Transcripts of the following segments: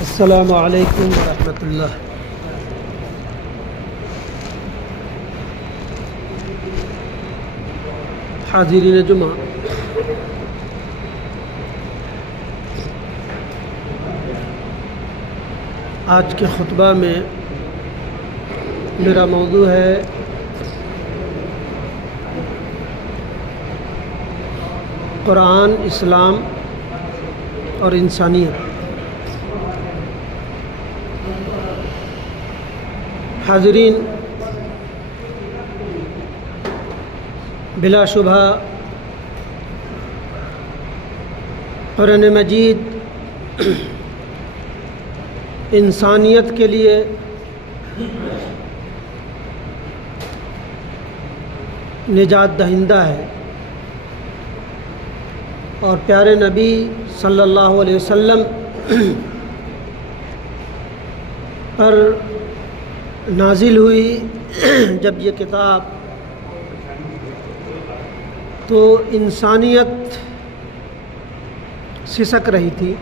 السلام علیکم ورحمۃ اللہ۔ حاضرین جمعہ، آج کے خطبہ میں میرا موضوع ہے قرآن، اسلام اور انسانیت۔ حاضرین، بلا شبہ قرآن مجید انسانیت کے لیے نجات دہندہ ہے، اور پیارے نبی صلی اللہ علیہ وسلم پر نازل ہوئی جب یہ کتاب، تو انسانیت سسک رہی تھی۔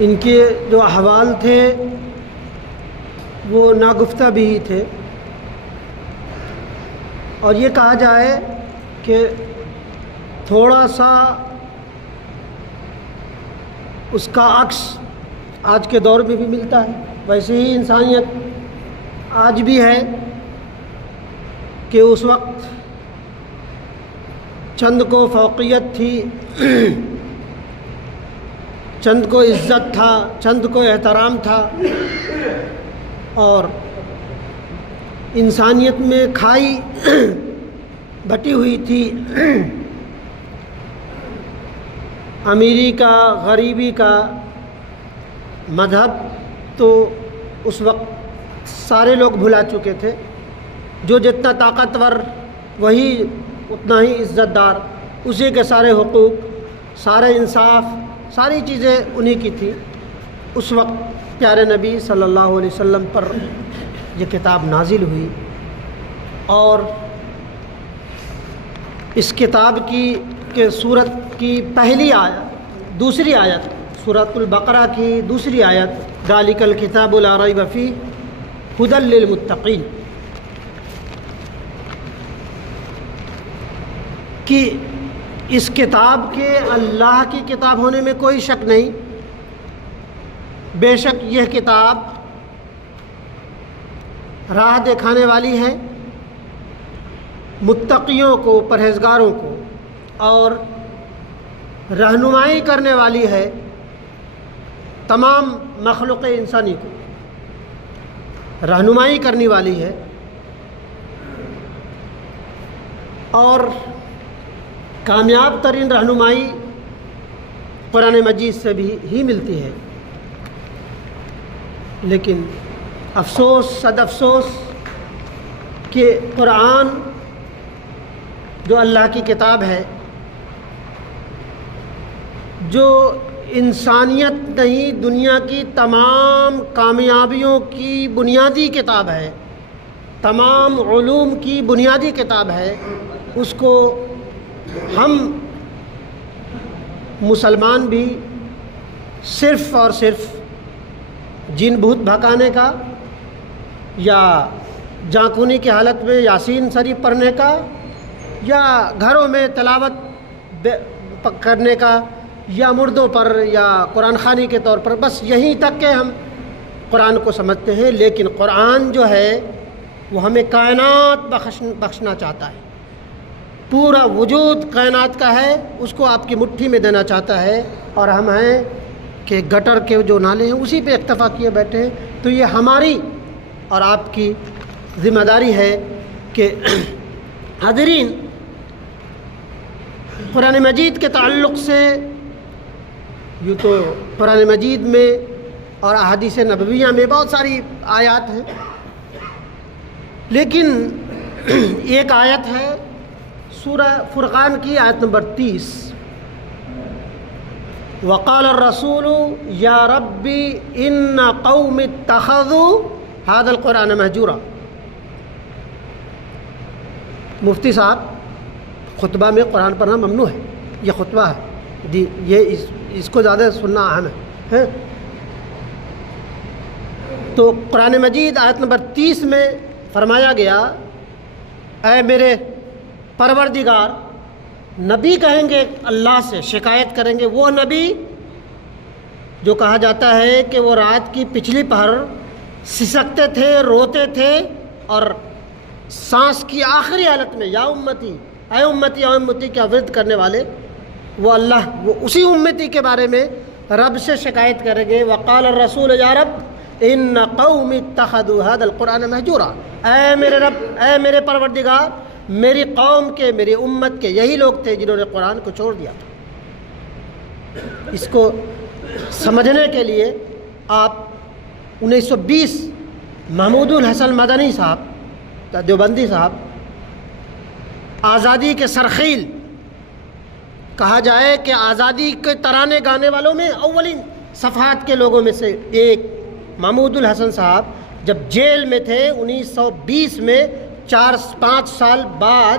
ان کے جو احوال تھے وہ ناگفتہ بھی تھے، اور یہ کہا جائے کہ تھوڑا سا اس کا عکس آج کے دور میں بھی ملتا ہے۔ ویسے ہی انسانیت آج بھی ہے کہ اس وقت چند کو فوقیت تھی، چند کو عزت تھا، چند کو احترام تھا، اور انسانیت میں کھائی بٹی ہوئی تھی۔ امیری کا، غریبی کا مذہب تو اس وقت سارے لوگ بھلا چکے تھے۔ جو جتنا طاقتور وہی اتنا ہی عزت دار، اسی کے سارے حقوق، سارے انصاف، ساری چیزیں انہی کی تھی۔ اس وقت پیارے نبی صلی اللہ علیہ وسلم پر یہ کتاب نازل ہوئی، اور اس کتاب کی سورت کی پہلی آیت، دوسری آیت، سورۃ البقرہ کی دوسری آیت، ذالک الکتاب لا ریب فیہ ھدی للمتقین، کہ اس کتاب کے اللہ کی کتاب ہونے میں کوئی شک نہیں۔ بے شک یہ کتاب راہ دکھانے والی ہے متقیوں کو، پرہیزگاروں کو، اور رہنمائی کرنے والی ہے تمام مخلوق انسانی کو، رہنمائی کرنے والی ہے، اور کامیاب ترین رہنمائی قرآن مجید سے بھی ہی ملتی ہے۔ لیکن افسوس، صد افسوس کہ قرآن جو اللہ کی کتاب ہے، جو انسانیت نہیں، دنیا کی تمام کامیابیوں کی بنیادی کتاب ہے، تمام علوم کی بنیادی کتاب ہے، اس کو ہم مسلمان بھی صرف اور صرف جن بھوت بھگانے کا، یا جانکونی کی حالت میں یاسین شریف پڑھنے کا، یا گھروں میں تلاوت کرنے کا، یا مردوں پر، یا قرآن خوانی کے طور پر، بس یہیں تک کہ ہم قرآن کو سمجھتے ہیں۔ لیکن قرآن جو ہے وہ ہمیں کائنات بخشنا چاہتا ہے، پورا وجود کائنات کا ہے، اس کو آپ کی مٹھی میں دینا چاہتا ہے، اور ہم ہیں کہ گٹر کے جو نالے ہیں اسی پہ اکتفا کیے بیٹھے ہیں۔ تو یہ ہماری اور آپ کی ذمہ داری ہے کہ حاضرین، قرآن مجید کے تعلق سے یوں تو قرآن مجید میں اور احادیث نبویہ میں بہت ساری آیات ہیں، لیکن ایک آیت ہے سورہ فرقان کی آیت نمبر 30، وقال الرسول یا ربی ان قوم اتخذوا هذا القرآن مہجورا۔ مفتی صاحب خطبہ میں قرآن پڑھنا ممنوع ہے، یہ خطبہ ہے، یہ اس کو زیادہ سننا اہم ہے. تو قرآن مجید آیت نمبر 30 میں فرمایا گیا اے میرے پروردگار، نبی کہیں گے اللہ سے، شکایت کریں گے وہ نبی جو کہا جاتا ہے کہ وہ رات کی پچھلی پہر سسکتے تھے، روتے تھے، اور سانس کی آخری حالت میں یا امتی، اے امتی اے امتی کا ورد کرنے والے، وہ اسی امتی کے بارے میں رب سے شکایت کریں گے. وقال الرسول یا رب ان قوم اتخذوا هذا القرآن مہجورا، اے میرے رب، اے میرے پروردگار، میری قوم کے، میری امت کے یہی لوگ تھے جنہوں نے قرآن کو چھوڑ دیا تھا. اس کو سمجھنے کے لیے آپ 1920 محمود الحسن مدنی صاحب، دیوبندی صاحب، آزادی کے سرخیل کہا جائے کہ آزادی کے ترانے گانے والوں میں اولین صفحات کے لوگوں میں سے ایک محمود الحسن صاحب جب جیل میں تھے 1920 میں، 4-5 سال بعد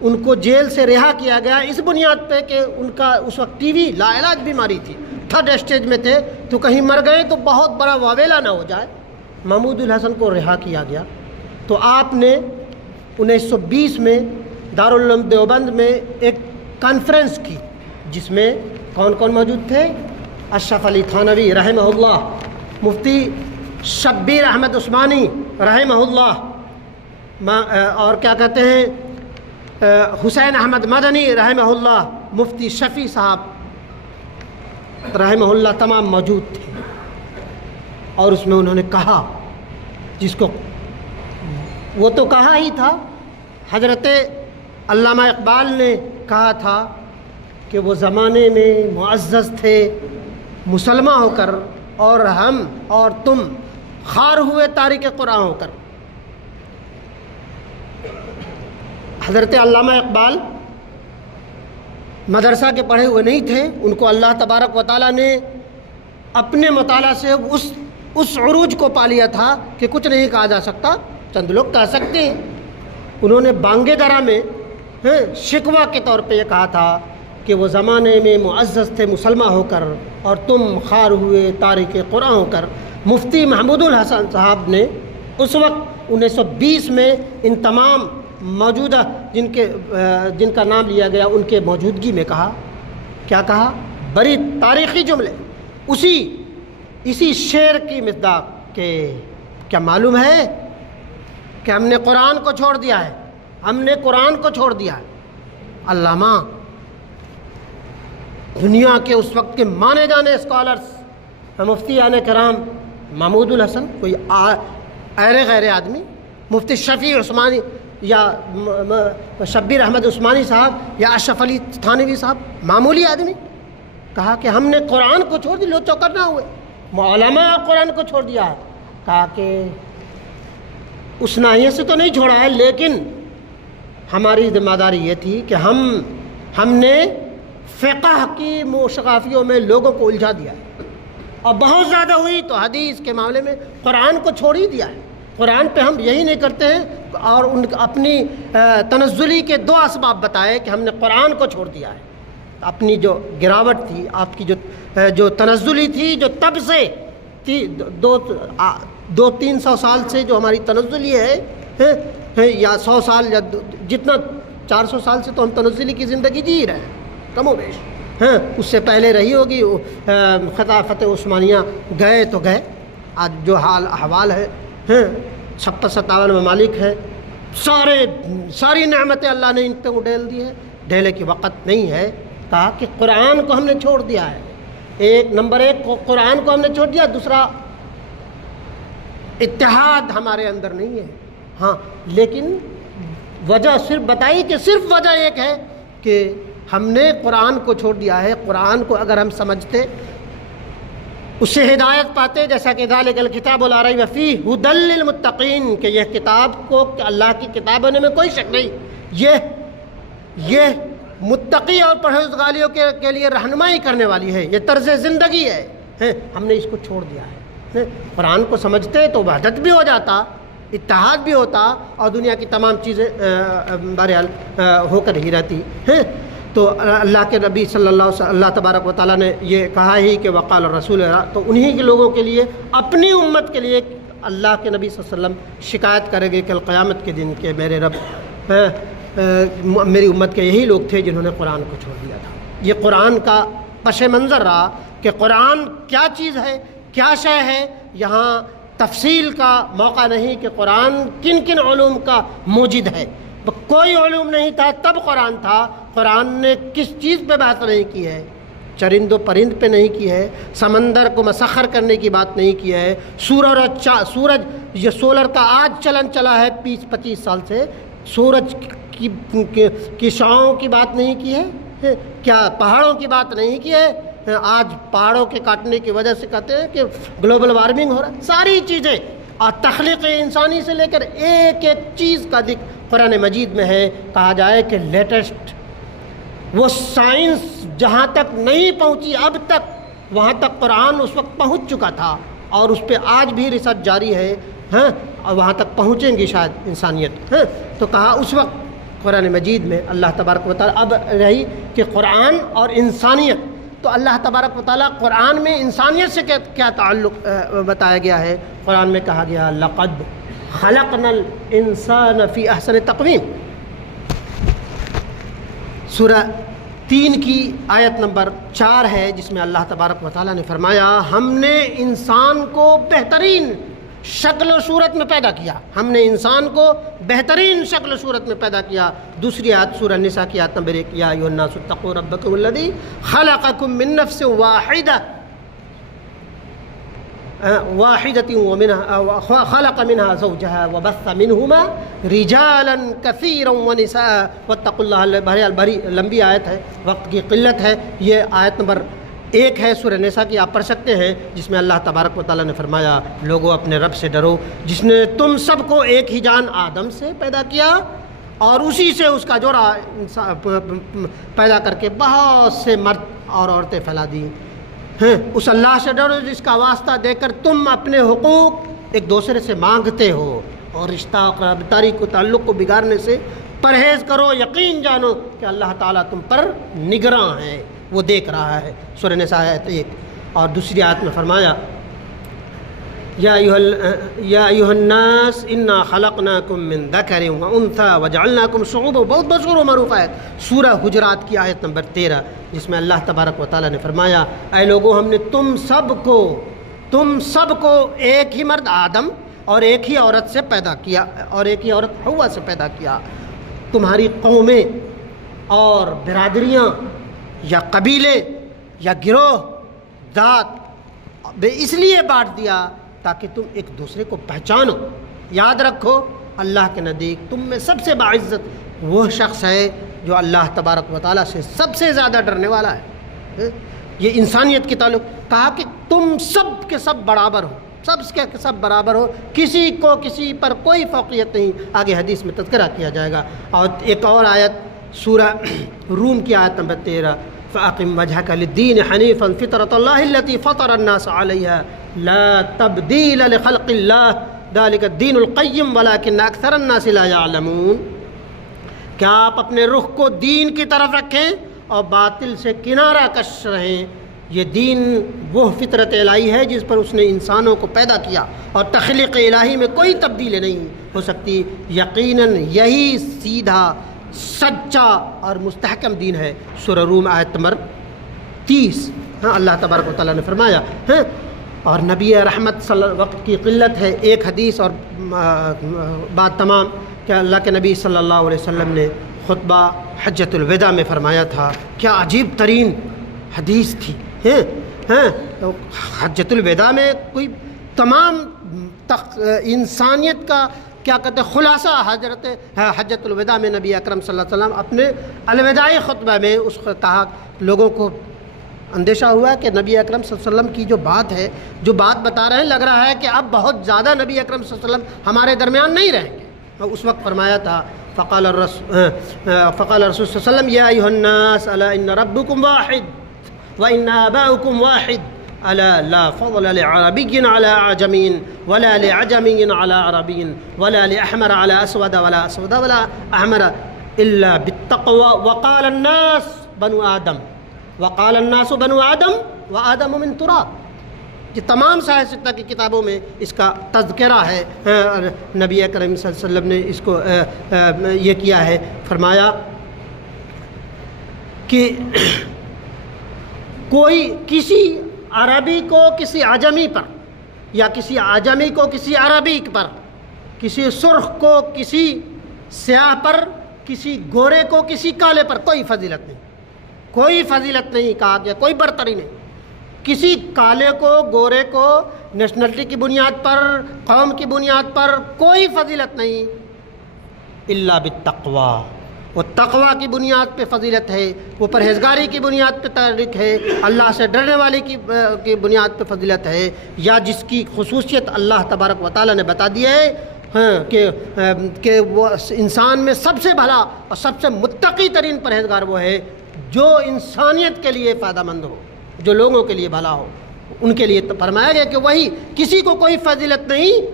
ان کو جیل سے رہا کیا گیا اس بنیاد پہ کہ ان کا اس وقت ٹی وی لا علاج بیماری تھی، 3rd اسٹیج میں تھے، تو کہیں مر گئے تو بہت بڑا واویلا نہ ہو جائے. محمود الحسن کو رہا کیا گیا. تو آپ نے 1920 میں دارالعلوم دیوبند میں ایک کانفرنس کی، جس میں کون کون موجود تھے؟ اشرف علی تھانوی رحمہ اللہ، مفتی شبیر احمد عثمانی رحمہ اللہ، اور کیا کہتے ہیں حسین احمد مدنی رحمہ اللہ، مفتی شفیع صاحب رحمہ اللہ، تمام موجود تھے. اور اس میں انہوں نے کہا، جس کو وہ تو کہا ہی تھا، حضرت علامہ اقبال نے کہا تھا کہ وہ زمانے میں معزز تھے مسلمہ ہو کر، اور ہم اور تم خار ہوئے تارک قرآن ہو کر. حضرت علامہ اقبال مدرسہ کے پڑھے ہوئے نہیں تھے، ان کو اللہ تبارک و تعالیٰ نے اپنے مطالعہ سے اس عروج کو پا لیا تھا کہ کچھ نہیں کہا جا سکتا، چند لوگ کہہ سکتے ہیں. انہوں نے بانگے درا میں شکوہ کے طور پہ یہ کہا تھا کہ وہ زمانے میں معزز تھے مسلمہ ہو کر، اور تم خار ہوئے تارک قرآن ہو کر. مفتی محمود الحسن صاحب نے اس وقت 1920 میں ان تمام موجودہ جن کا نام لیا گیا ان کے موجودگی میں کہا، کیا کہا؟ بڑی تاریخی جملے، اسی شعر کی مصداق کہ کیا معلوم ہے کہ ہم نے قرآن کو چھوڑ دیا ہے، ہم نے قرآن کو چھوڑ دیا ہے. علامہ، دنیا کے اس وقت کے مانے جانے اسکالرس، مفتیان کرام، محمود الحسن کوئی ایرے غیر آدمی، مفتی شفیع عثمانی یا شبیر احمد عثمانی صاحب یا اشرف علی تھانوی صاحب، معمولی آدمی، کہا کہ ہم نے قرآن کو چھوڑ دیا. لوگ چوکر نہ ہوئے، علماء قرآن کو چھوڑ دیا ہے. کہا کہ اس ناحیے سے تو نہیں چھوڑا ہے، لیکن ہماری ذمہ داری یہ تھی کہ ہم نے فقہ کی موشقافیوں میں لوگوں کو الجھا دیا ہے، اور بہت زیادہ ہوئی تو حدیث کے معاملے میں قرآن کو چھوڑ ہی دیا ہے. قرآن پہ ہم یہی نہیں کرتے ہیں، اور ان اپنی تنزلی کے 2 اسباب بتائے کہ ہم نے قرآن کو چھوڑ دیا ہے. اپنی جو گراوٹ تھی، آپ کی جو تنزلی تھی، جو تب سے تھی 200-300 سال سے جو ہماری تنزلی ہے، یا 100 سال یا جتنا 400 سال سے تو ہم تنزلی کی زندگی جی رہے ہیں کم و بیش. اس سے پہلے رہی ہوگی خلافت عثمانیہ، گئے تو گئے. آج جو احوال ہے 57 ممالک ہیں، ساری نعمتیں اللہ نے ان پہ اڈیل دی ہے، ڈھیلے کی وقت نہیں ہے. کہا کہ قرآن کو ہم نے چھوڑ دیا ہے. نمبر 1 قرآن کو ہم نے چھوڑ دیا، دوسرا اتحاد ہمارے اندر نہیں ہے. ہاں، لیکن وجہ صرف بتائی کہ صرف وجہ ایک ہے کہ ہم نے قرآن کو چھوڑ دیا ہے. قرآن کو اگر ہم سمجھتے، اس سے ہدایت پاتے، جیسا کہ ذالک الکتاب لا ریب فیہ ھدی للمتقین، کہ یہ کتاب کو اللہ کی کتاب ہونے میں کوئی شک نہیں، یہ متقی اور پرہیزگاریوں کے لیے رہنمائی کرنے والی ہے، یہ طرز زندگی ہے. ہم نے اس کو چھوڑ دیا ہے. قرآن کو سمجھتے تو وحدت بھی ہو جاتا، اتحاد بھی ہوتا، اور دنیا کی تمام چیزیں بہرحال ہو کر ہی رہتی ہیں. تو اللہ کے نبی صلی اللہ علیہ وسلم اللہ تبارک و تعالیٰ نے یہ کہا ہی کہ وقال الرسول، تو انہی کے لوگوں کے لیے، اپنی امت کے لیے اللہ کے نبی صلی اللہ علیہ وسلم شکایت کریں گے کل قیامت کے دن کہ میرے رب میری امت کے یہی لوگ تھے جنہوں نے قرآن کو چھوڑ دیا تھا۔ یہ قرآن کا پس منظر رہا کہ قرآن کیا چیز ہے، کیا شے ہے۔ یہاں تفصیل کا موقع نہیں کہ قرآن کن کن علوم کا موجد ہے، کوئی علوم نہیں تھا تب قرآن تھا۔ قرآن نے کس چیز پہ بات نہیں کی ہے، چرند و پرند پہ نہیں کی ہے، سمندر کو مسخر کرنے کی بات نہیں کی ہے، سورج یہ سولر کا آج چلن چلا ہے 20-25 سال سے، سورج کی شعاؤں کی بات نہیں کی ہے، کیا پہاڑوں کی بات نہیں کی ہے۔ آج پہاڑوں کے کاٹنے کی وجہ سے کہتے ہیں کہ گلوبل وارمنگ ہو رہا ہے، ساری چیزیں اور تخلیق انسانی سے لے کر ایک ایک چیز کا ذکر قرآن مجید میں ہے۔ کہا جائے کہ لیٹسٹ وہ سائنس جہاں تک نہیں پہنچی اب تک، وہاں تک قرآن اس وقت پہنچ چکا تھا، اور اس پہ آج بھی ریسرچ جاری ہے، اور وہاں تک پہنچیں گی شاید انسانیت۔ تو کہا اس وقت قرآن مجید میں اللہ تبارک و تعالیٰ اب رہی کہ قرآن اور انسانیت، تو اللہ تبارک و تعالیٰ قرآن میں انسانیت سے کیا تعلق بتایا گیا ہے۔ قرآن میں کہا گیا لقد خلقنا الانسان فی احسن تقویم، سورہ 3 کی آیت نمبر 4 ہے، جس میں اللہ تبارک و تعالیٰ نے فرمایا ہم نے انسان کو بہترین شکل و صورت میں پیدا کیا، ہم نے انسان کو بہترین شکل و صورت میں پیدا کیا۔ دوسری آیت سورہ النساء کی آیت نمبر 1، یا ایھا الناس اتقوا ربکم الذی خلقکم من نفس واحدۃ ومنها خلق منها زوجها وبث منهما رجالا كثيرا ونساء واتقوا الله۔ بہرحال بڑی لمبی آیت ہے، وقت کی قلت ہے، یہ آیت نمبر 1 ہے سورہ نساء کی، آپ پڑھ سکتے ہیں، جس میں اللہ تبارک و تعالیٰ نے فرمایا لوگو اپنے رب سے ڈرو جس نے تم سب کو ایک ہی جان آدم سے پیدا کیا اور اسی سے اس کا جوڑا پیدا کر کے بہت سے مرد اور عورتیں پھیلا دی ہیں۔ اس اللہ سے ڈرو جس کا واسطہ دے کر تم اپنے حقوق ایک دوسرے سے مانگتے ہو، اور رشتہ و قرابتاری کو تعلق کو بگاڑنے سے پرہیز کرو، یقین جانو کہ اللہ تعالیٰ تم پر نگراں ہے، وہ دیکھ رہا ہے۔ سورہ نساء آیت 1، اور دوسری آیت میں فرمایا یا ایھا الناس انا خلقناکم من ذکر وانثی وجعلناکم شعوبا، بہت مشہور و معروف آیت، سورہ حجرات کی آیت نمبر 13، جس میں اللہ تبارک و تعالیٰ نے فرمایا اے لوگوں ہم نے تم سب کو ایک ہی مرد آدم اور ایک ہی عورت سے پیدا کیا، اور ایک ہی عورت حوا سے پیدا کیا۔ تمہاری قومیں اور برادریاں یا قبیلے یا گروہ ذات اس لیے بانٹ دیا تاکہ تم ایک دوسرے کو پہچانو۔ یاد رکھو اللہ کے نزدیک تم میں سب سے باعزت وہ شخص ہے جو اللہ تبارک و تعالیٰ سے سب سے زیادہ ڈرنے والا ہے۔ یہ انسانیت کے تعلق کہا کہ تم سب کے سب برابر ہو، سب کے سب برابر ہو، کسی کو کسی پر کوئی فوقیت نہیں۔ آگے حدیث میں تذکرہ کیا جائے گا۔ اور ایک اور آیت سورہ روم کی آیت نمبر 13، فَأَقِمْ وَجْهَكَ لِلدِّينِ حَنِيفًا فِطْرَةَ اللَّهِ الَّتِي فَطَرَ النَّاسَ عَلَيْهَا لَا تَبْدِيلَ لِخَلْقِ اللَّهِ ذَلِكَ الدِّينُ الْقَيِّمُ وَلَكِنَّ أَكْثَرَ النَّاسِ لَا يَعْلَمُونَ۔ کیا آپ اپنے رخ کو دین کی طرف رکھیں اور باطل سے کنارہ کش رہیں۔ یہ دین وہ فطرت الہی ہے جس پر اس نے انسانوں کو پیدا کیا، اور تخلیق الہی میں کوئی تبدیلی نہیں ہو سکتی۔ یقیناً یہی سیدھا سچا اور مستحکم دین ہے۔ سورہ روم آیت نمبر 30۔ اللہ تبارک و تعالیٰ نے فرمایا اور نبی رحمت وقت کی قلت ہے، ایک حدیث اور بات تمام، کہ اللہ کے نبی صلی اللہ علیہ وسلم نے خطبہ حجۃ الوداع میں فرمایا تھا، کیا عجیب ترین حدیث تھی۔ حجۃ الوداع میں کوئی تمام انسانیت کا کیا کہتے ہیں خلاصہ حجۃ الوداع میں نبی اکرم صلی اللہ علیہ وسلم اپنے الوداعی خطبہ میں اس کو کہا، لوگوں کو اندیشہ ہوا کہ نبی اکرم صلی اللہ علیہ وسلم کی جو بات ہے، جو بات بتا رہے ہیں، لگ رہا ہے کہ اب بہت زیادہ نبی اکرم صلی اللہ علیہ وسلم ہمارے درمیان نہیں رہیں گے۔ اس وقت فرمایا تھا فقال الرسول صلی اللہ علیہ وسلم یا ایھا الناس الا ان ربکم واحد وان آباؤکم واحد الا لا فضل لعربی على اعجمی ولا لعجمی على عربی ولا لاحمر على اسود ولا اسود ولا احمر الا بالتقوى وقال الناس بنو آدم وقال الناس بنو آدم وآدم من تراب. یہ تمام صحیح ستہ کی کتابوں میں اس کا تذکرہ ہے. نبی کریم صلی اللہ علیہ وسلم نے اس کو یہ کیا ہے، فرمایا کہ کوئی کسی عربی کو کسی عجمی پر، یا کسی عجمی کو کسی عربی پر، کسی سرخ کو کسی سیاہ پر، کسی گورے کو کسی کالے پر کوئی فضیلت نہیں، کوئی فضیلت نہیں کہا گیا، کوئی برتری نہیں. کسی کالے کو گورے کو نیشنلٹی کی بنیاد پر، قوم کی بنیاد پر کوئی فضیلت نہیں الا بالتقوی. وہ تقوی کی بنیاد پہ فضیلت ہے، وہ پرہیزگاری کی بنیاد پہ تحریک ہے، اللہ سے ڈرنے والے کی بنیاد پہ فضیلت ہے، یا جس کی خصوصیت اللہ تبارک و تعالیٰ نے بتا دی ہے کہ وہ انسان میں سب سے بھلا اور سب سے متقی ترین پرہیزگار وہ ہے جو انسانیت کے لیے فائدہ مند ہو، جو لوگوں کے لیے بھلا ہو. ان کے لیے فرمایا گیا کہ وہی، کسی کو کوئی فضیلت نہیں،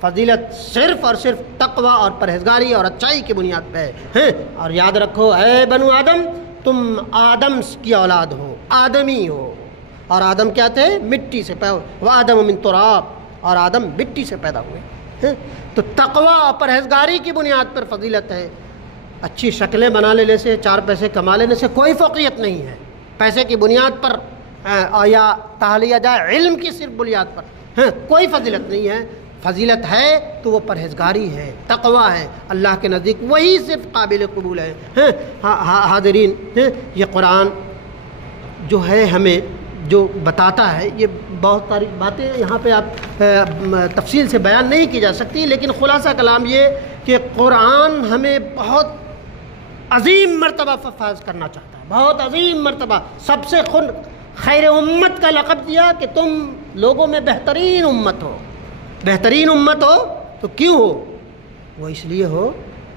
فضیلت صرف اور صرف تقوی اور پرہیزگاری اور اچائی کی بنیاد پہ ہے. اور یاد رکھو اے بنو آدم، تم آدم کی اولاد ہو، آدمی ہو. اور آدم کیا تھے؟ مٹی سے پیدا ہوئے. وآدم من تراب، اور آدم مٹی سے پیدا ہوئے. تو تقوی اور پرہیزگاری کی بنیاد پر فضیلت ہے. اچھی شکلیں بنا لینے سے، چار پیسے کما لینے سے کوئی فوقیت نہیں ہے. پیسے کی بنیاد پر یا تحلیہ جائے علم کی صرف بنیاد پر کوئی فضیلت نہیں ہے. فضیلت ہے تو وہ پرہیزگاری ہے، تقوی ہے، اللہ کے نزدیک وہی صرف قابل قبول ہے. حاضرین، یہ قرآن جو ہے ہمیں جو بتاتا ہے، یہ بہت ساری باتیں یہاں پہ آپ تفصیل سے بیان نہیں کی جا سکتی، لیکن خلاصہ کلام یہ کہ قرآن ہمیں بہت عظیم مرتبہ فائز کرنا چاہتا ہے، بہت عظیم مرتبہ. سب سے خیر امت کا لقب دیا کہ تم لوگوں میں بہترین امت ہو. بہترین امت ہو تو کیوں ہو؟ وہ اس لیے ہو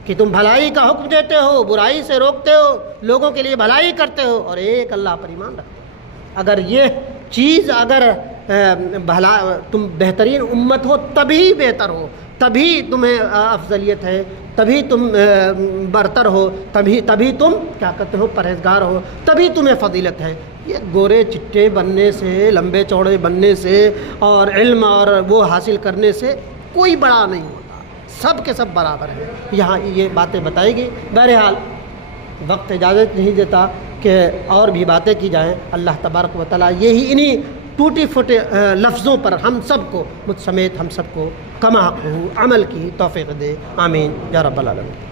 کہ تم بھلائی کا حکم دیتے ہو، برائی سے روکتے ہو، لوگوں کے لیے بھلائی کرتے ہو، اور ایک اللہ پر ایمان رکھتے ہو. اگر یہ چیز، اگر تم بہترین امت ہو تبھی بہتر ہو، تبھی تمہیں افضلیت ہے، تبھی تم برتر ہو، تبھی تم کیا کرتے ہو؟ پرہیزگار ہو، تبھی تمہیں فضیلت ہے. یہ گورے چٹے بننے سے، لمبے چوڑے بننے سے اور علم اور وہ حاصل کرنے سے کوئی بڑا نہیں ہوتا، سب کے سب برابر ہیں. یہاں یہ باتیں بتائی گئی. بہرحال وقت اجازت نہیں دیتا کہ اور بھی باتیں کی جائیں. اللہ تبارک و تعالیٰ یہی انہی ٹوٹی پھوٹے لفظوں پر ہم سب کو، مجھ سمیت ہم سب کو کما حق عمل کی توفیق دے. آمین یا رب العالمین.